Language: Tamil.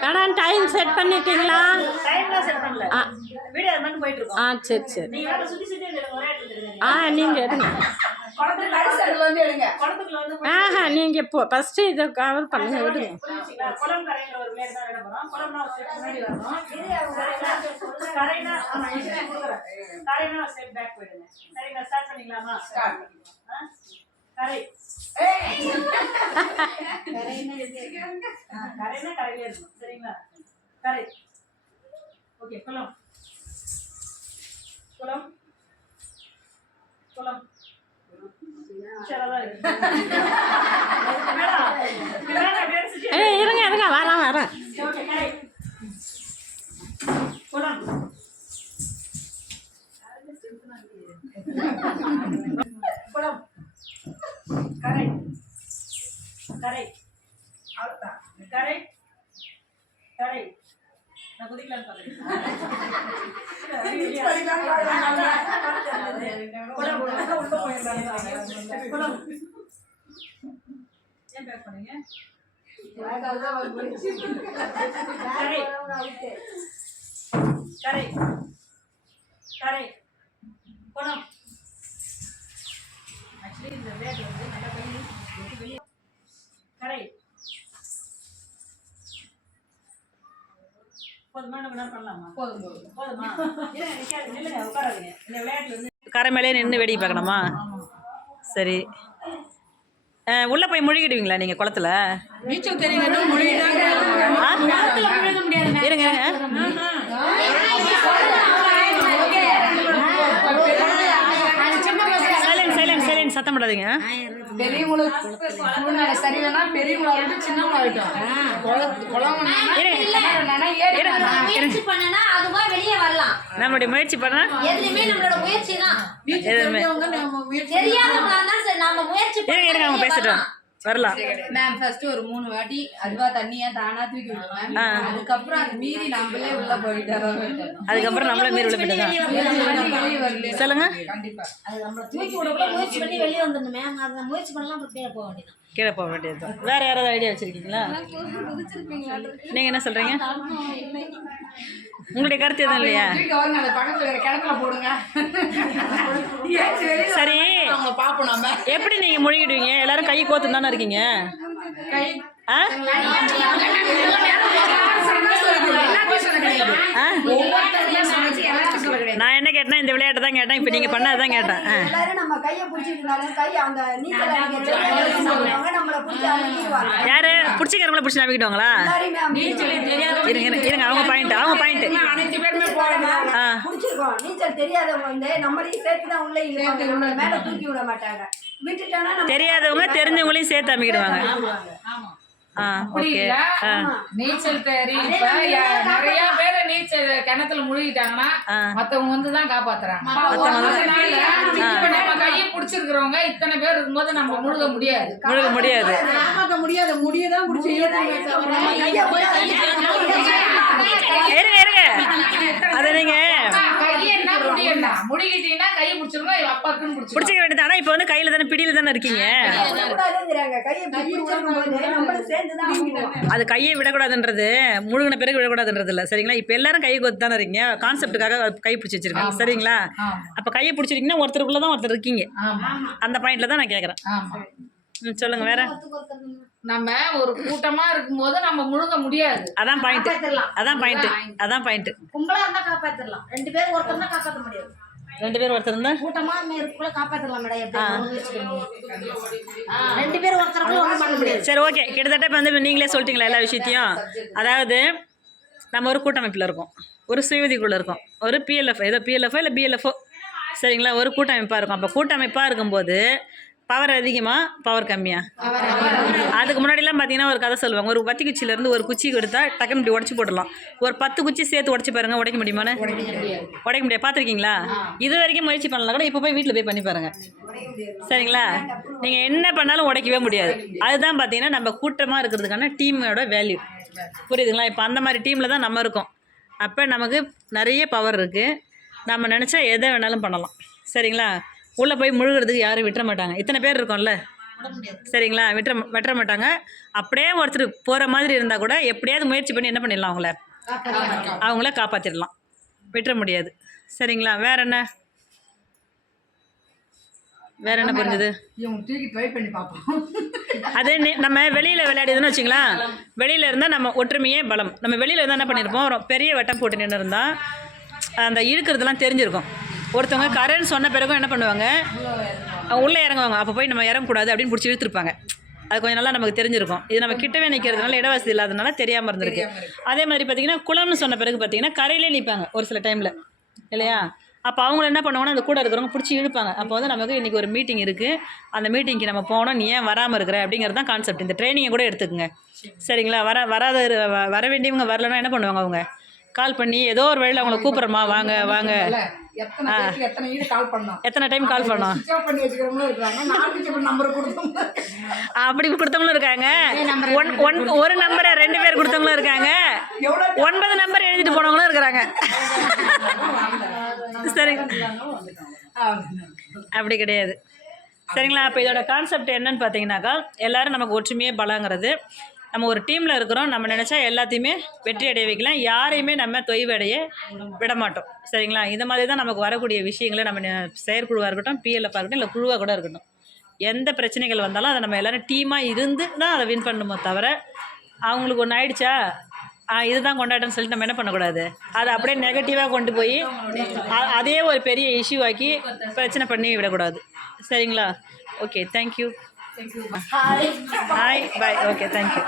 மேடம் டைம் செட் பண்ணிட்டீங்களா. ஆ. ஆ சரி சரி நீங்க வேற சுத்தி சுத்தி எடுங்க, ஒரே இடத்துல எடுங்க. குளத்துக்குள்ள வந்து ஆஹா நீங்கள் இப்போ ஃபஸ்ட்டு இதை கவர் பண்ணுங்க விடுங்க புரிஞ்சுங்களா? குளம் கரையில ஒரு விளையாட்டு தான் விளையாட போறோம். குளம்னா ஒரு step முன்னாடி வரணும். சரிங்களா? கரைனா ஆமா, இங்கே கொடுக்குறேன். கரைனா ஒரு step back போயிடுங்க. start பண்ணிக்கலாமா? ஆ? கரை. ஆ, கரைனா கரையிலே இருக்கணும். சரிங்களா? கரை. ஓகே, குளம். குளம். குளம். இருங்க இருங்க வரேன் வரேன் ஓகே, கரை. குளம். குளம். கரை. கரை. நான் குதிக்கலான்னு பார்த்தேன். ஏன் பேக் பண்ணீங்க? கரை. கரை. குணம். ஆக்சுவலி இந்த விளையாட்டு கரை மேலே நின்று வேடிக்கை பார்க்கணுமா? சரி. உள்ள போய் முழுகிடுவீங்களா நீங்கள் குளத்துல? நீச்சல் ஆ? இருங்க இருங்க சைலண்ட் சைலண்ட் சைலண்ட் சத்தம் போடாதீங்க பெரியவங்களுக்கு சூழ்நிலை சரியில்லைன்னா பெரியவங்களாகட்டும் சின்னவங்களாகட்டும் குளம் குளம் வேணாம்னா ஏரி பண்ணனா அதுவா வெளியே வரலாம். நம்மளுடைய முயற்சி பண்ணா எதுலயுமே நம்மளோட முயற்சி தான். தெரிஞ்சவங்க நம்ம முயற்சி தெரியாதவங்களா இருந்தாலும் சரி நம்ம முயற்சி இருங்க இருங்க அவங்க பேசிட்டோம் வரலாம். மேம் ஃபர்ஸ்ட் ஒரு மூணு வாட்டி அதுவா தண்ணியா தானா தூக்கி விடுவேன் மேம் அதுக்கப்புறம் அது மீறி நம்மளே உள்ள போயிட்டோம் அதுக்கப்புறம் நம்மள மீறி உள்ள போயிட்டு சொல்லுங்க. கண்டிப்பா. அது நம்மள தூக்கி விட கூட முயற்சி பண்ணி வெளியே வந்துடணும் மேம் அதை முயற்சி பண்ணலாம் அப்புறம் கீழே போக வேண்டியதான் கீழே போக வேண்டியது வேற யாராவது ஐடியா வச்சிருக்கீங்களா? நீங்க என்ன சொல்றீங்க? உங்களுடைய கருத்து எதுவும் இல்லையா? சரி. எப்படி நீங்க முழுகிடுவீங்க? எல்லாரும் கை கோத்து தானே இருக்கீங்க? நான் என்ன கேட்டேன் இந்த விளையாட்டு தான் கேட்டேன். இப்போ நீங்க பண்ணது தான் கேட்டேன். ஆ. எல்லாரும் நம்ம கையை பிடிச்சிருந்தாலும் கை அந்த நீச்சல் அடிக்கிறவங்க நம்மளை பிடிச்சி அடக்கிடுவாங்க யாரு? பிடிச்சிக்கிறவங்கள பிடிச்சி நம்பிக்கிட்டோங்களா எல்லாரையுமே இருங்க இருங்க அவங்க பாயிண்ட் அவங்க பாயிண்ட் ஆ. தெரியாதவங்க வந்து நம்மளையும் சேர்த்து தான் உள்ள மேல தூக்கி விட மாட்டாங்க. தெரியாதவங்க தெரிஞ்சவங்களையும் சேர்த்து அமைக்கிடுவாங்க. நீச்சல் யா- நிறைய பேர் நீச்சல் கிணத்துல முழுகிட்டாங்கன்னா. மத்தவங்க வந்து தான் காப்பாத்துறாங்க. நம்ம கையை பிடிச்சிருக்கிறவங்க இத்தனை பேர் இருக்கும்போது நம்ம முழுக முடியாது. முழுக முடியாது. முடியாது. முடியதான் பிடிச்சி இழுக்கணுமே தவிர கையை இருங்க இருங்க அதை நீங்க கையை என்ன கையை அப்பாக்குன்னு பிடிச்சிருக்கோம் பிடிச்சிக்க வேண்டியது ஆனா இப்போ வந்து கையில தானே பிடியில தானே இருக்கீங்க? கையை. அது கையை விடக்கூடாதுன்றது முழுகின பிறகு விடக்கூடாதுன்றது இல்லை சரிங்களா? இப்போ எல்லாரும் கை கொத்து தானே இருக்கீங்க. கான்செப்டுக்காக கை பிடிச்சி வச்சிருக்காங்க சரிங்களா? அப்போ கையை பிடிச்சிருக்கீங்கன்னா ஒருத்தருக்குள்ள தான் ஒருத்தர் இருக்கீங்க. ஆமா. அந்த பாயிண்ட்ல தான் நான் கேட்குறேன் சொல்லுங்க வேற? நம்ம ஒரு கூட்டமா இருக்கும்போது நம்ம முழுக முடியாது. அதான் பாயிண்ட் அதான் பாயிண்ட் அதான் பாயிண்ட் கும்பலா இருந்தா காப்பாத்திடலாம் ரெண்டு பேர் ஒருத்தர் தான் காப்பாத்த முடியாது. ரெண்டு பேர் ஒருத்தர் இருந்தா? கூட்டமா இருக்குள்ள காப்பாத்திடலாம் மேடம் ரெண்டு பேர் முடியாது. சரி ஓகே. கிட்டத்தட்ட இப்போ வந்து நீங்களே சொல்லிட்டீங்களா எல்லா விஷயத்தையும்? அதாவது நம்ம ஒரு கூட்டமைப்பில் இருக்கோம். ஒரு சுயதிக்குள்ளே இருக்கோம். ஒரு பிஎல்எஃப் ஏதோ பிஎல்எஃப்ஓ இல்லை பிஎல்எஃப்ஓ சரிங்களா? ஒரு கூட்டமைப்பாக இருக்கும். அப்போ கூட்டமைப்பாக இருக்கும்போது பவர் அதிகமாக பவர் கம்மியா? அதுக்கு முன்னாடிலாம் பார்த்தீங்கன்னா ஒரு கதை சொல்லுவாங்க. ஒரு வத்தி குச்சியிலேருந்து ஒரு குச்சி கொடுத்தா டக்குன்னு இப்படி உடச்சி போடலாம் ஒரு பத்து குச்சி சேர்த்து உடச்சி பாருங்க. உடைக்க முடியுமான்னு? உடைக்க முடியாது. பார்த்துருக்கீங்களா இது வரைக்கும் முயற்சி பண்ணலாம் கூட இப்போ போய் வீட்டில் போய் பண்ணி பாருங்க. சரிங்களா? நீங்கள் என்ன பண்ணாலும் உடைக்கவே முடியாது. அதுதான் பார்த்தீங்கன்னா நம்ம கூட்டமாக இருக்கிறதுக்கான டீமோட வேல்யூ புரியுதுங்களா? இப்போ அந்த மாதிரி டீமில் தான் நம்ம இருக்கோம். அப்போ நமக்கு நிறைய பவர் இருக்குது நம்ம நினச்சா எதை வேணாலும் பண்ணலாம். சரிங்களா? உள்ளே போய் முழுகிறதுக்கு யாரும் விட்டுற மாட்டாங்க. இத்தனை பேர் இருக்கோம்ல? சரிங்களா? விட்டுற விட்டுற மாட்டாங்க. அப்படியே ஒருத்தர் போகிற மாதிரி இருந்தால் கூட எப்படியாவது முயற்சி பண்ணி என்ன பண்ணிடலாம் அவங்கள? அவங்கள காப்பாற்றிடலாம் விட்டுற முடியாது. சரிங்களா? வேற என்ன? வேற என்ன புரிஞ்சுது? அதே நம்ம வெளியில் விளையாடிதுன்னு வச்சுங்களேன் வெளியில் இருந்தால் நம்ம ஒற்றுமையே பலம். நம்ம வெளியில் இருந்தால் என்ன பண்ணியிருப்போம் பெரிய வட்டம் போட்டு நின்று இருந்தால் அந்த இழுக்கிறதுலாம் தெரிஞ்சிருக்கும். ஒருத்தவங்க கரண்ட் சொன்ன பிறகும் என்ன பண்ணுவாங்க? உள்ளே இறங்குவாங்க. அப்போ போய் நம்ம இறங்கக்கூடாது அப்படின்னு பிடிச்சி இழுத்துருப்பாங்க. அது கொஞ்சம் நல்லா நமக்கு தெரிஞ்சிருக்கும். இது நம்ம கிட்டவே நிற்கிறதுனால இடவசதி இல்லாதனால தெரியாமல் இருந்திருக்கு. அதே மாதிரி பார்த்தீங்கன்னா குளம்னு சொன்ன பிறகு பார்த்தீங்கன்னா கரையிலே நிற்பாங்க ஒரு சில டைமில் இல்லையா? அப்போ அவங்க என்ன பண்ணுவாங்கன்னா அந்த கூட இருக்கிறவங்க பிடிச்சி இழுப்பாங்க. அப்போ வந்து நமக்கு இன்றைக்கி ஒரு மீட்டிங் இருக்குது அந்த மீட்டிங்க்கு நம்ம போனோம். நீ ஏன் வராமல் இருக்கிற? அப்படிங்கிறது தான் கான்செப்ட் இந்த ட்ரைனிங்கை கூட எடுத்துக்கோங்க. சரிங்களா? வர வராத வர வேண்டியவங்க வரலன்னா என்ன பண்ணுவாங்க அவங்க? கால் பண்ணி ஏதோ ஒரு வழியில் அவங்கள கூப்பிட்றோமா? வாங்க வாங்க. எத்தனை பேருக்கு எத்தனை வீடு கால் பண்ணோம்? எத்தனை டைம் கால் பண்ணோம்? சுவிட்ச் ஆஃப் பண்ணி வச்சுக்கிறவங்களும் இருக்காங்க. நாலு நம்பர் கொடுத்தோம் அப்படி கொடுத்தவங்களும் இருக்காங்க. ஒன் ஒன் ஒரு நம்பரை ரெண்டு பேர் கொடுத்தவங்களும் இருக்காங்க. ஒன்பது நம்பர் எழுதிட்டு போனவங்களும் இருக்கிறாங்க சரி. அப்படி கிடையாது. சரிங்களா? அப்போ இதோட கான்செப்ட் என்னன்னு பார்த்தீங்கன்னாக்கா எல்லாரும் நமக்கு ஒற்றுமையே பலங்கிறது. நம்ம ஒரு டீமில் இருக்கிறோம் நம்ம நினச்சா எல்லாத்தையுமே வெற்றி அடைய வைக்கலாம். யாரையுமே நம்ம தொய்வடைய விட மாட்டோம் சரிங்களா? இந்த மாதிரி தான் நமக்கு வரக்கூடிய விஷயங்களை நம்ம செயற்குழுவாக இருக்கட்டும் பிஎல்எஃபாக இருக்கட்டும் இல்லை குழுவாக கூட இருக்கட்டும். எந்த பிரச்சனைகள் வந்தாலும் அதை நம்ம எல்லாரும் டீமாக இருந்து தான் அதை வின் பண்ணணுமோ தவிர அவங்களுக்கு ஒன்று ஆயிடுச்சா? இதுதான் கொண்டாட்டம்னு சொல்லிட்டு நம்ம என்ன பண்ணக்கூடாது? அதை அப்படியே நெகட்டிவாக கொண்டு போய் அதே ஒரு பெரிய இஷ்யூ ஆக்கி பிரச்சனை பண்ணி விடக்கூடாது. சரிங்களா? Okay thank you hi bye okay thank you